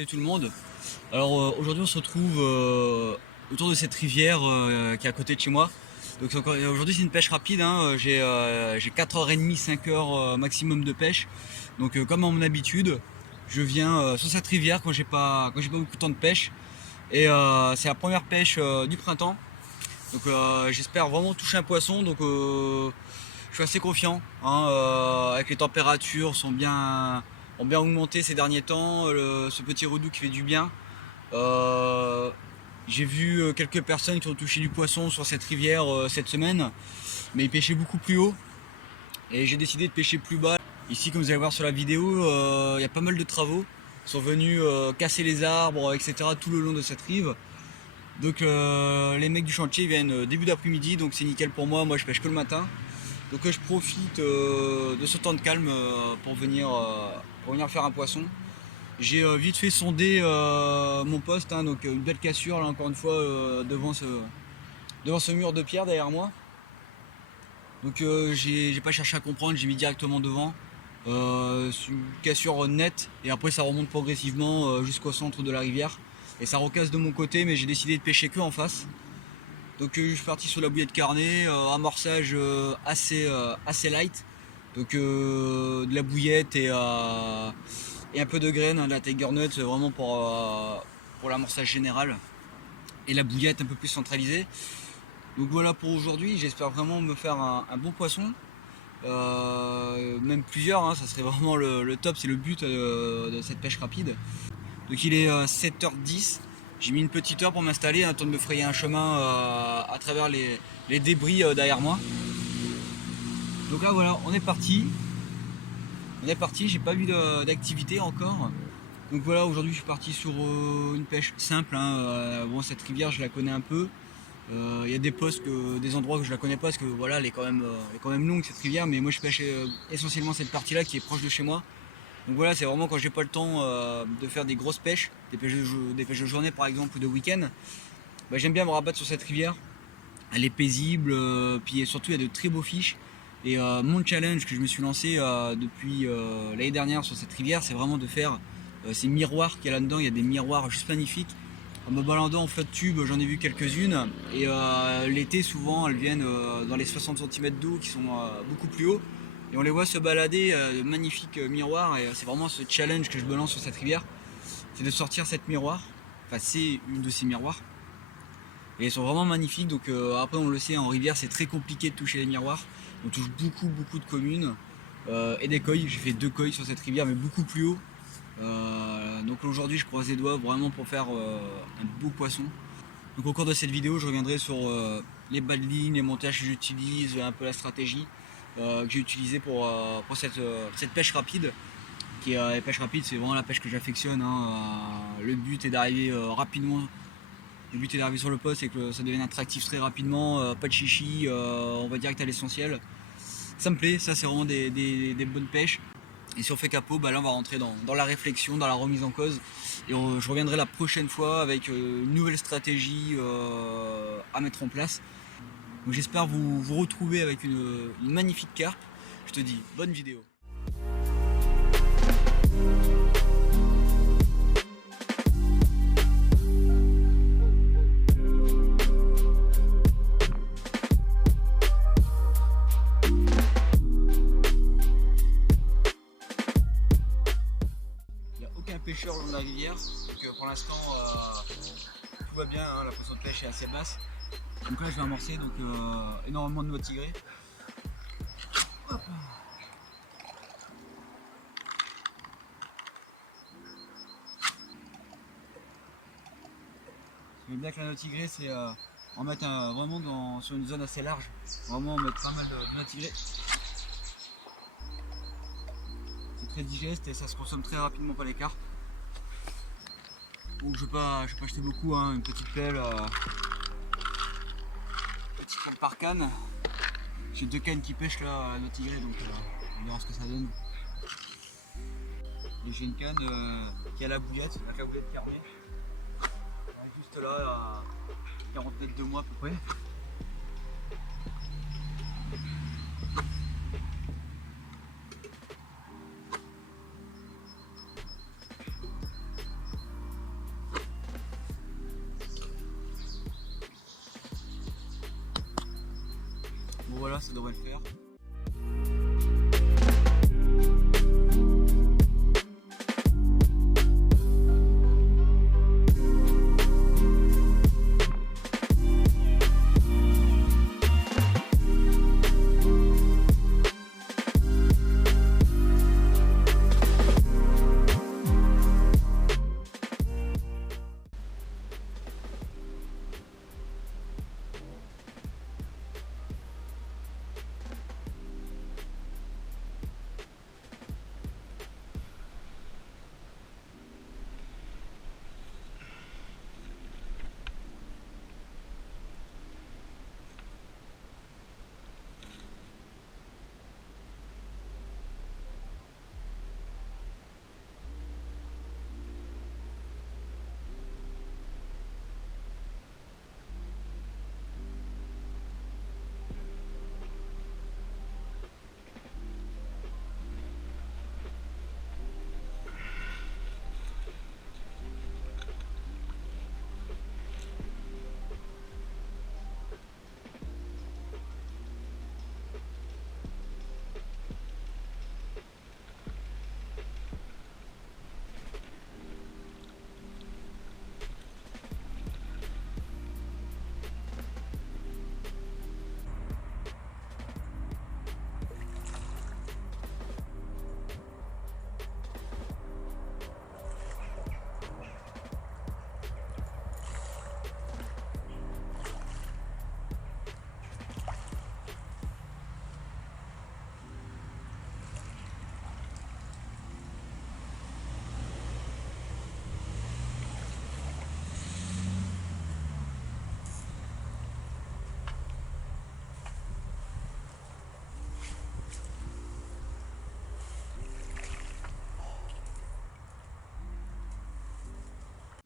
Salut tout le monde. Alors aujourd'hui on se retrouve autour de cette rivière qui est à côté de chez moi. Donc aujourd'hui c'est une pêche rapide, hein. J'ai 4h30, 5h maximum de pêche. Donc comme à mon habitude, je viens sur cette rivière quand j'ai pas beaucoup de temps de pêche. Et c'est la première pêche du printemps. Donc j'espère vraiment toucher un poisson. Donc je suis assez confiant, hein, avec les températures ont bien augmenté ces derniers temps, ce petit redout qui fait du bien. Euh, j'ai vu quelques personnes qui ont touché du poisson sur cette rivière cette semaine, mais ils pêchaient beaucoup plus haut et j'ai décidé de pêcher plus bas. Ici, comme vous allez voir sur la vidéo, il y a pas mal de travaux. Ils sont venus casser les arbres, etc. tout le long de cette rive. Donc les mecs du chantier viennent début d'après-midi, donc c'est nickel pour moi. Moi je pêche que le matin. Donc je profite de ce temps de calme pour venir faire un poisson. J'ai vite fait sonder mon poste, hein, donc une belle cassure là encore une fois devant ce mur de pierre derrière moi. Donc j'ai pas cherché à comprendre, j'ai mis directement devant. C'est une cassure nette et après ça remonte progressivement jusqu'au centre de la rivière. Et ça recasse de mon côté, mais j'ai décidé de pêcher que en face. Donc je suis parti sur la bouillette carnet, amorçage assez light. Donc de la bouillette et un peu de graines, hein, de la tiger nut, vraiment pour l'amorçage général. Et la bouillette un peu plus centralisée. Donc voilà pour aujourd'hui, j'espère vraiment me faire un bon poisson. Même plusieurs, hein, ça serait vraiment le top, c'est le but de cette pêche rapide. Donc il est 7h10, j'ai mis une petite heure pour m'installer, un temps de me frayer un chemin à travers les débris derrière moi. Donc là voilà, on est parti, j'ai pas vu d'activité encore. Donc voilà, aujourd'hui je suis parti sur une pêche simple, hein. Bon, cette rivière je la connais un peu. Il y a des endroits que je la connais pas parce que voilà, elle est quand même longue cette rivière, mais moi je pêche essentiellement cette partie là qui est proche de chez moi. Donc voilà, c'est vraiment quand j'ai pas le temps de faire des grosses pêches, des pêches de journée par exemple ou de week-end, bah, j'aime bien me rabattre sur cette rivière. Elle est paisible, puis surtout il y a de très beaux fiches. Et mon challenge que je me suis lancé depuis l'année dernière sur cette rivière, c'est vraiment de faire ces miroirs qu'il y a là-dedans. Il y a des miroirs juste magnifiques. En me baladant en flotte tube, j'en ai vu quelques-unes. Et l'été, souvent, elles viennent dans les 60 cm d'eau qui sont beaucoup plus hauts. Et on les voit se balader, de magnifiques miroirs. Et c'est vraiment ce challenge que je me lance sur cette rivière. C'est de sortir cette miroir. Enfin, c'est une de ces miroirs. Et ils sont vraiment magnifiques. Donc après, on le sait, en rivière, c'est très compliqué de toucher les miroirs. On touche beaucoup de communes. Et des coilles. J'ai fait 2 coilles sur cette rivière, mais beaucoup plus haut. Donc aujourd'hui je croise les doigts vraiment pour faire un beau poisson. Donc au cours de cette vidéo je reviendrai sur les bas de ligne, les montages que j'utilise, un peu la stratégie que j'ai utilisée pour cette pêche rapide. La pêche rapide, c'est vraiment la pêche que j'affectionne, hein. Le but est d'arriver rapidement. Le but est d'arriver sur le poste et que ça devienne attractif très rapidement, pas de chichi, on va direct à l'essentiel. Ça me plaît, ça c'est vraiment des bonnes pêches. Et si on fait capot, bah là on va rentrer dans la réflexion, dans la remise en cause. Et je reviendrai la prochaine fois avec une nouvelle stratégie à mettre en place. Donc j'espère vous retrouver avec une magnifique carpe. Je te dis bonne vidéo. Pêcheur dans la rivière, donc pour l'instant tout va bien, hein, la pression de pêche est assez basse. Donc là je vais amorcer donc énormément de noix de tigré. Hop. Ce qui est bien que la noix de tigré, c'est en mettre vraiment sur une zone assez large, vraiment mettre pas mal de noix de tigré. C'est très digeste et ça se consomme très rapidement par les carpes. Donc je vais pas acheter beaucoup, hein, une petite pelle par canne. J'ai 2 cannes qui pêchent là à noix de tigré, donc on verra ce que ça donne. Et j'ai une canne qui a la bouillette, avec la bouillette carnée. Juste là, à 40 mètres de moi à peu près. Voilà, ça devrait le faire.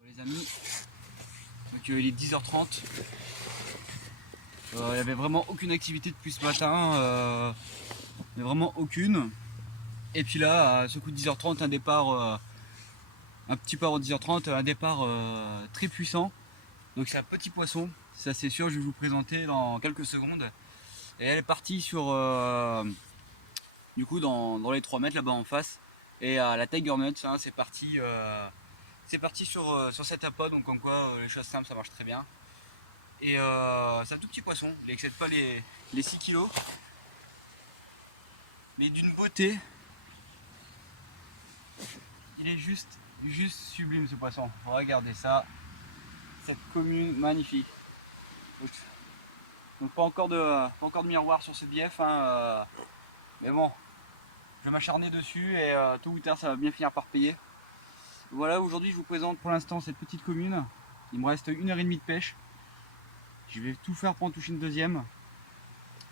Les amis, donc il est 10h30. Il n'y avait vraiment aucune activité depuis ce matin, mais vraiment aucune. Et puis là, à ce coup de 10h30, un départ, un petit peu avant 10h30, un départ très puissant. Donc c'est un petit poisson, ça c'est sûr, je vais vous présenter dans quelques secondes. Et elle est partie sur, du coup, dans les 3 mètres là-bas en face. Et à la Tiger Nuts, hein, c'est parti sur cet appât, donc en quoi les choses simples ça marche très bien. Et c'est un tout petit poisson, il n'excède pas les 6 kg, mais d'une beauté. Il est juste sublime ce poisson. Regardez ça, cette commune magnifique. Donc pas encore de miroir sur ce bief, hein, mais bon, je vais m'acharner dessus et tôt ou tard ça va bien finir par payer. Voilà, aujourd'hui je vous présente pour l'instant cette petite commune. Il me reste 1h30 de pêche. Je vais tout faire pour en toucher une deuxième.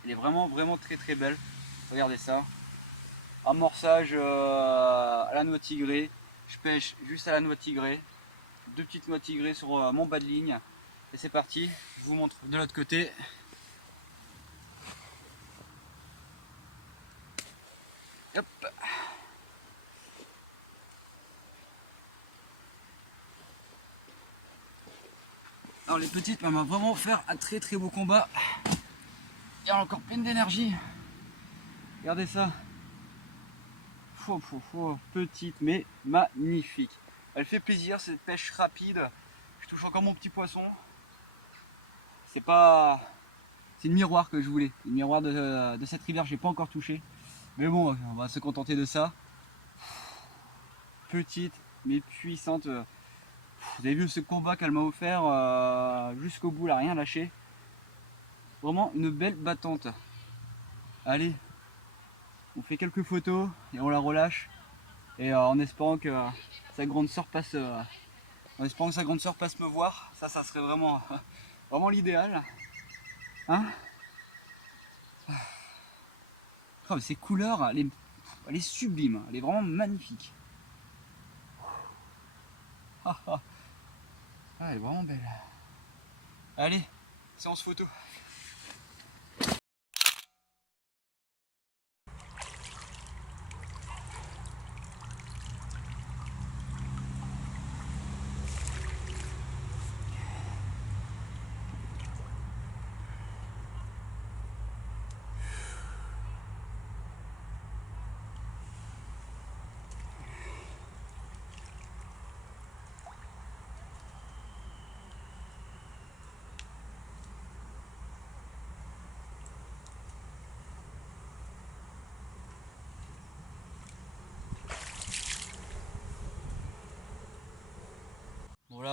Elle est vraiment très belle. Regardez ça. Amorçage à la noix tigrée. Je pêche juste à la noix tigrée. 2 petites noix tigrées sur mon bas de ligne. Et c'est parti. Je vous montre de l'autre côté. Hop. Alors les petites, on va vraiment faire un très beau combat. Il y a encore plein d'énergie. Regardez ça. Petite mais magnifique. Elle fait plaisir, cette pêche rapide. Je touche encore mon petit poisson. C'est le miroir que je voulais. Le miroir de cette rivière, j'ai pas encore touché. Mais bon, on va se contenter de ça. Petite mais puissante. Vous avez vu ce combat qu'elle m'a offert jusqu'au bout, elle n'a rien lâché. Vraiment une belle battante. Allez, on fait quelques photos et on la relâche. Et en espérant que sa grande sœur passe, me voir. Ça serait vraiment, vraiment l'idéal. Hein? Oh, ces couleurs, elle est sublime, elle est vraiment magnifique. Ah, elle est vraiment belle. Allez, séance photo.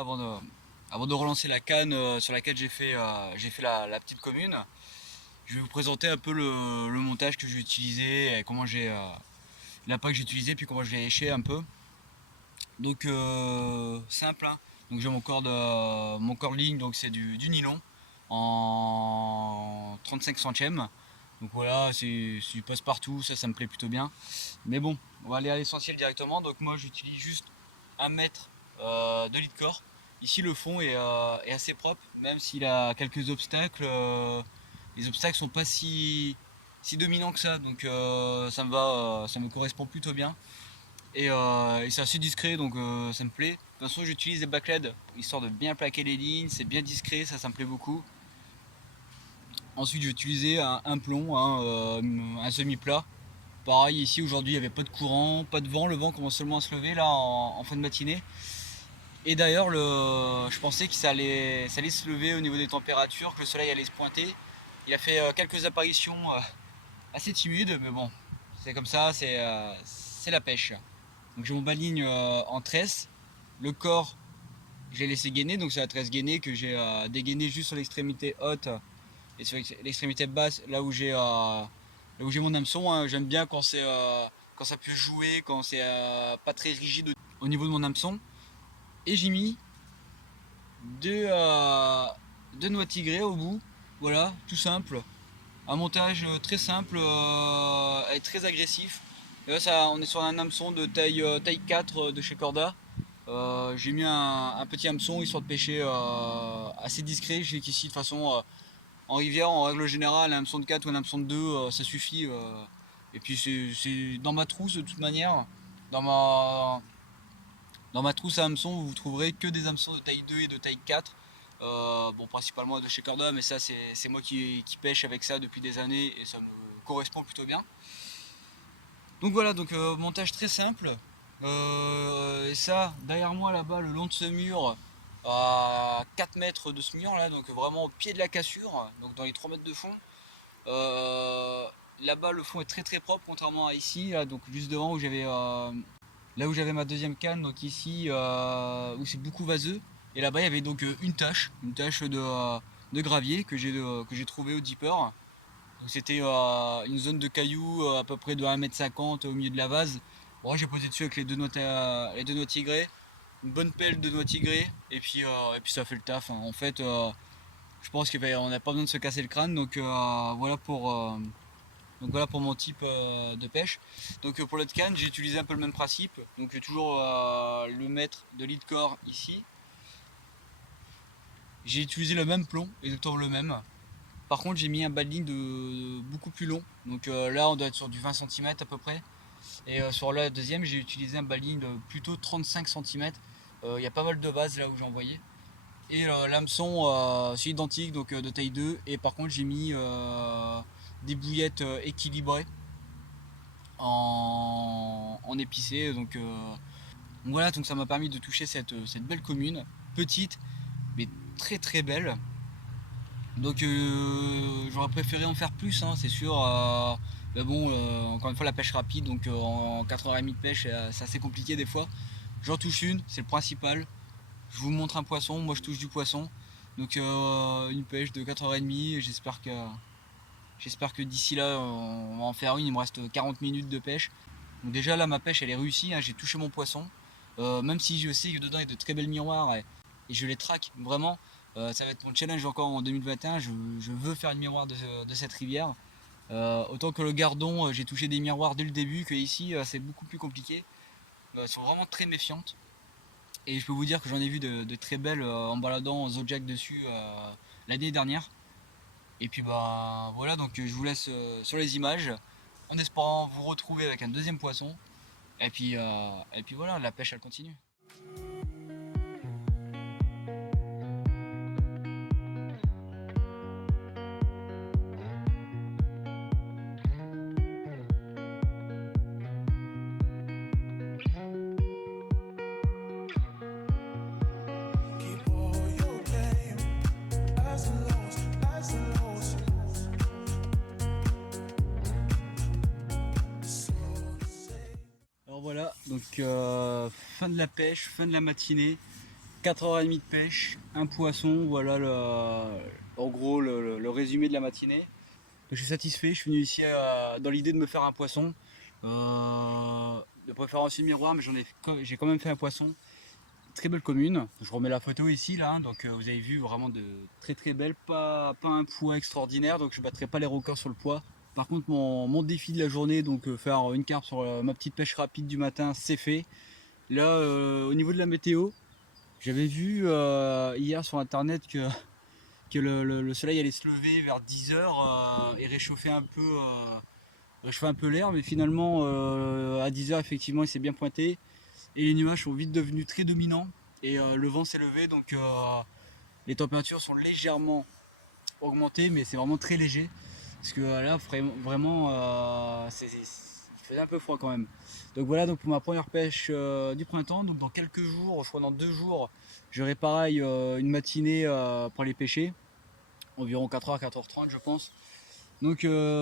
là, avant de relancer la canne sur laquelle j'ai fait la petite commune, je vais vous présenter un peu le montage que j'ai utilisé, et comment l'appât que j'ai utilisé, puis comment je l'ai léché un peu. Donc simple, hein. Donc j'ai mon corps ligne, donc c'est du nylon en 35 centièmes. Donc voilà, c'est du passe-partout, ça me plaît plutôt bien. Mais bon, on va aller à l'essentiel directement. Donc moi j'utilise juste 1 mètre de lit de corps. Ici le fond est assez propre, même s'il a quelques obstacles. Les obstacles sont pas si dominants que ça, donc ça me va, ça me correspond plutôt bien. Et c'est assez discret, donc ça me plaît. De toute façon j'utilise des backleds histoire de bien plaquer les lignes, c'est bien discret, ça me plaît beaucoup. Ensuite j'ai utilisé un plomb, hein, un semi-plat. Pareil ici aujourd'hui il n'y avait pas de courant, pas de vent, le vent commence seulement à se lever là en fin de matinée. Et d'ailleurs je pensais que ça allait se lever au niveau des températures, que le soleil allait se pointer. Il a fait quelques apparitions assez timides, mais bon, c'est comme ça, c'est la pêche. Donc j'ai mon baligne en tresse, le corps j'ai laissé gainer, donc c'est la tresse gainée que j'ai dégainé juste sur l'extrémité haute et sur l'extrémité basse, là où j'ai mon hameçon, hein. J'aime bien quand quand ça peut jouer, quand c'est pas très rigide au niveau de mon hameçon. Et j'ai mis deux noix tigrées au bout, voilà, tout simple. Un montage très simple et très agressif. Et là, on est sur un hameçon de taille 4 de chez Corda. J'ai mis un petit hameçon histoire de pêcher assez discret. Je sais qu'ici de toute façon en rivière en règle générale un hameçon de 4 ou un hameçon de 2 ça suffit. Et puis c'est dans ma trousse de toute manière. Dans ma trousse à hameçon vous trouverez que des hameçons de taille 2 et de taille 4. Bon, principalement de chez Corda, mais ça c'est moi qui pêche avec ça depuis des années et ça me correspond plutôt bien. Donc voilà, donc montage très simple. Et ça, derrière moi là-bas, le long de ce mur, à 4 mètres de ce mur là, donc vraiment au pied de la cassure, donc dans les 3 mètres de fond. Là-bas le fond est très très propre contrairement à ici, là, donc juste devant où j'avais là où j'avais ma deuxième canne, donc ici où c'est beaucoup vaseux. Et là-bas il y avait donc une tache de gravier que j'ai trouvé au dipper. Donc c'était une zone de cailloux à peu près de 1,50 m au milieu de la vase. Bon, j'ai posé dessus avec les deux noix tigrées, une bonne pelle de noix tigrées, et puis ça fait le taf, hein. En fait, je pense qu'on n'a pas besoin de se casser le crâne, donc voilà pour mon type de pêche. Donc pour l'autre canne, j'ai utilisé un peu le même principe. Donc j'ai toujours le mètre de lit de corps ici. J'ai utilisé le même plomb, exactement le même. Par contre j'ai mis un bas de ligne de beaucoup plus long. Donc là on doit être sur du 20 cm à peu près. Et sur la deuxième j'ai utilisé un bas de ligne de plutôt 35 cm. Il y a pas mal de bases là où j'ai envoyé. Et l'hameçon c'est identique, donc de taille 2. Et par contre j'ai mis des bouillettes équilibrées en épicé. Donc voilà, donc ça m'a permis de toucher cette belle commune, petite mais très très belle. Donc j'aurais préféré en faire plus, hein, c'est sûr. Mais bon, encore une fois la pêche rapide, donc en 4h30 de pêche c'est assez compliqué des fois. J'en touche une, c'est le principal. Je vous montre un poisson, moi je touche du poisson. Donc une pêche de 4h30, j'espère que d'ici là on va en faire une. Il me reste 40 minutes de pêche. Donc déjà là ma pêche elle est réussie, hein, j'ai touché mon poisson. Même si je sais que dedans il y a de très belles miroirs et je les traque vraiment. Ça va être mon challenge encore en 2021, je veux faire une miroir de cette rivière. Autant que le Gardon, j'ai touché des miroirs dès le début, que ici c'est beaucoup plus compliqué. Elles sont vraiment très méfiantes. Et je peux vous dire que j'en ai vu de très belles en baladant en Zodiac dessus l'année dernière. Et puis bah voilà, donc je vous laisse sur les images en espérant vous retrouver avec un deuxième poisson. Et puis voilà, la pêche elle continue. Alors voilà, donc fin de la pêche, fin de la matinée. 4h30 de pêche, un poisson, voilà en gros le résumé de la matinée. Je suis satisfait, je suis venu ici dans l'idée de me faire un poisson. De préférence une miroir, mais j'ai quand même fait un poisson. Très belle commune, je remets la photo ici là, donc vous avez vu vraiment de très belle, pas un poids extraordinaire, donc je ne battrai pas les records sur le poids. Par contre mon défi de la journée, donc faire une carpe sur ma petite pêche rapide du matin, c'est fait. Là au niveau de la météo, j'avais vu hier sur internet que le soleil allait se lever vers 10h et réchauffer un peu l'air, mais finalement à 10h effectivement il s'est bien pointé et les nuages sont vite devenus très dominants et le vent s'est levé, donc les températures sont légèrement augmentées, mais c'est vraiment très léger parce que là vraiment il faisait un peu froid quand même. Donc voilà, donc pour ma première pêche du printemps, donc dans quelques jours, je crois dans 2 jours, j'aurai pareil une matinée pour aller pêcher, environ 4h, 4h30 je pense. Donc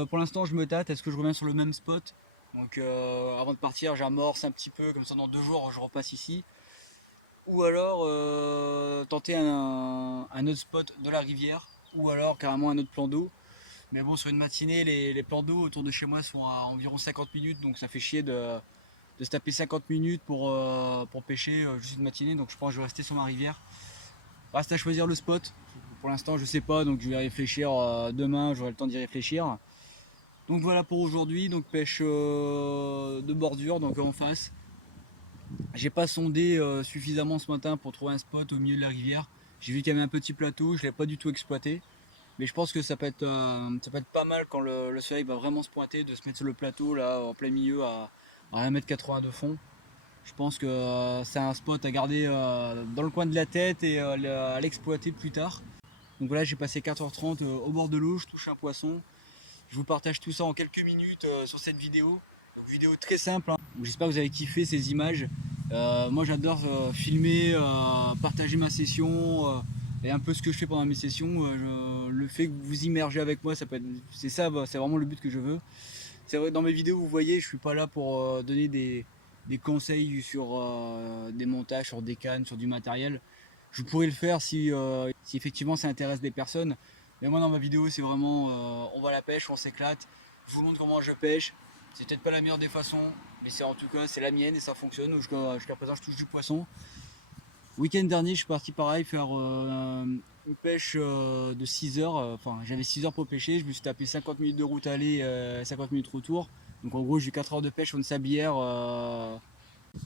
pour l'instant je me tâte, est-ce que je reviens sur le même spot? Donc avant de partir j'amorce un petit peu, comme ça dans 2 jours je repasse ici. Ou alors tenter un autre spot de la rivière, ou alors carrément un autre plan d'eau. Mais bon, sur une matinée, les plans d'eau autour de chez moi sont à environ 50 minutes, donc ça fait chier de se taper 50 minutes pour pêcher juste une matinée, donc je pense que je vais rester sur ma rivière. Reste à choisir le spot. Pour l'instant je sais pas, donc je vais réfléchir demain, j'aurai le temps d'y réfléchir. Donc voilà pour aujourd'hui, donc pêche de bordure, donc en face. J'ai pas sondé suffisamment ce matin pour trouver un spot au milieu de la rivière. J'ai vu qu'il y avait un petit plateau, je l'ai pas du tout exploité. Mais je pense que ça peut être pas mal quand le soleil va vraiment se pointer, de se mettre sur le plateau là en plein milieu à 1,80 m de fond. Je pense que c'est un spot à garder dans le coin de la tête et à l'exploiter plus tard. Donc voilà, j'ai passé 4h30 au bord de l'eau, je touche un poisson. Je vous partage tout ça en quelques minutes sur cette vidéo. Donc, vidéo très simple, hein. J'espère que vous avez kiffé ces images. Moi j'adore filmer, partager ma session et un peu ce que je fais pendant mes sessions. Le fait que vous vous immergez avec moi, c'est ça, c'est vraiment le but que je veux. C'est vrai, dans mes vidéos, vous voyez, je suis pas là pour donner des conseils sur des montages, sur des cannes, sur du matériel. Je pourrais le faire si effectivement ça intéresse des personnes. Mais moi dans ma vidéo c'est vraiment on va à la pêche, on s'éclate, je vous montre comment je pêche. C'est peut-être pas la meilleure des façons, mais c'est en tout cas c'est la mienne et ça fonctionne. Jusqu'à présent je touche du poisson. Week-end dernier je suis parti pareil faire une pêche de 6 heures. Enfin j'avais 6 heures pour pêcher, je me suis tapé 50 minutes de route aller, 50 minutes retour. Donc en gros j'ai eu 4 heures de pêche sur une sablière.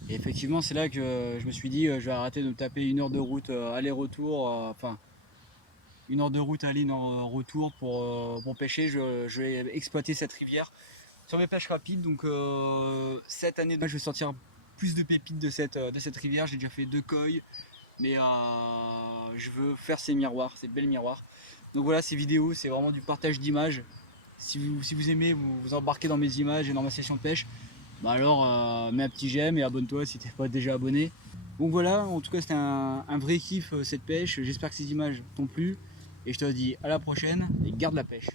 Et effectivement c'est là que je me suis dit je vais arrêter de me taper 1 heure de route aller-retour. Enfin 1 heure de route aller, 1 heure retour pour pêcher. Je vais exploiter cette rivière sur mes pêches rapides. Donc cette année, je vais sortir plus de pépites de cette rivière. J'ai déjà fait 2 coilles, mais je veux faire ces miroirs, ces belles miroirs. Donc voilà, ces vidéos, c'est vraiment du partage d'images. Si vous aimez, vous embarquez dans mes images et dans ma session de pêche, bah alors mets un petit j'aime et abonne-toi si tu n'es pas déjà abonné. Donc voilà, en tout cas c'était un vrai kiff cette pêche. J'espère que ces images t'ont plu. Et je te dis à la prochaine et garde la pêche.